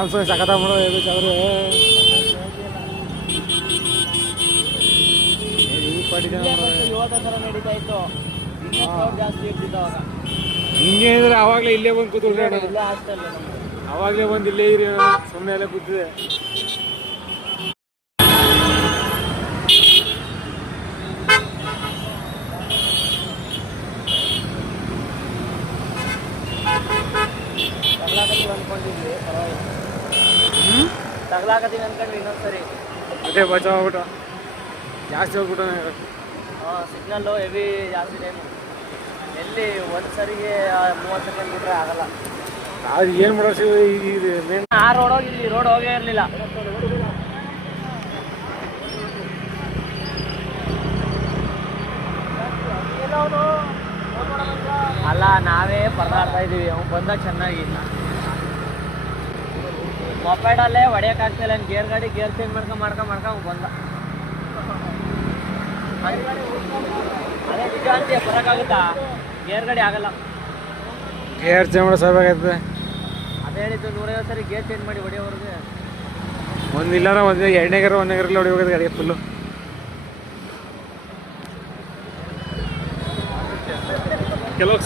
Also ಸಖತ ಮಾಡೋದು ಬೇಕಾದ್ರೆ ನಡೀತಾ ಇತ್ತು ಜಾಸ್ತಿ ಇರ್ತಿತ್ತು ಅವಾಗ. ಹಿಂಗೆ ಇದ್ರೆ ಆವಾಗಲೇ ಇಲ್ಲೇ ಬಂದು ಕೂತ್ಕೊಂಡ್ರೆ ಇಲ್ಲೇ ಹಾಸ್ಟೆಲ್ ಆವಾಗಲೇ ಬಂದು ಇಲ್ಲೇ ಇರಿ ಸುಮ್ಮನೆ ಎಲ್ಲ ಕೂತಿದೆ. ತಗ್ಲಾಕತ್ತೀವಿ ಅಂದ್ಕೊಂಡಿದ್ವಿ, ತಗ್ಲಾಕತ್ತೀವಿ ಅಂದ್ಕೊಂಡ್ವಿ ಇನ್ನೊಂದ್ಸರಿ. ಅದೇ ಬಚಾವ್ ಆಗ್ಬಿಟ್ಟು ಜಾಸ್ತಿ ಹೋಗ್ಬಿಟ್ಟು ಸಿಗ್ನಲ್ಲು ಹೆವಿ ಜಾಸ್ತಿ ಟೈಮು. ಎಲ್ಲಿ ಒಂದು ಸರಿಗೆ 30 ಸೆಕೆಂಡ್ ಬಿಟ್ರೆ ಆಗಲ್ಲ. ಅದು ಏನು ಮಾಡೋದು ಮೇನ್ ಆ ರೋಡ್ ಹೋಗಿ ಇಲ್ಲಿ ರೋಡ್ ಹೋಗೇ ಇರಲಿಲ್ಲ. ಅಲ್ಲ ನಾವೇ ಪರದಾಡ್ತಾ ಇದ್ದೀವಿ, ಅವ್ನು ಬಂದ ಚೆನ್ನಾಗಿ. ಮೊಪೆಡಲ್ಲೇ ಹೊಡೆಯೋಕ್ಕಾಗ್ತಿಲ್ಲ, ಗೇರ್ ಗಾಡಿ ಗೇರ್ ಚೇಂಜ್ ಮಾಡ್ಕೊಂಡು ಅವ್ನು ಬಂದ. ಅದೇ ನಿಜ ಅಂತೀಯ, ಬರೋಕ್ಕಾಗುತ್ತಾ? ಗೇರ್ ಗಾಡಿ ಆಗಲ್ಲ. ಗೇರ್ ಚೇಂಜ್ ಮಾಡೋ ಸಾಕಾಗ್ತದೆ. ಅದೇ ಹೇಳಿದ್ದು 150 ಸರಿ ಗೇರ್ ಚೇಂಜ್ ಮಾಡಿ ಹೊಡೆಯೋವ್ರಿಗೆ. ಒಂದು ಇಲ್ಲಾರ ಒಂದು 2ನೇ ಗೇರ್ 1ನೇ ಗೇರಲ್ಲಿ ಹೊಡಿ ಹೋಗೋದು ಗಾಡಿ ಫುಲ್ಲು. ಕೆಲವು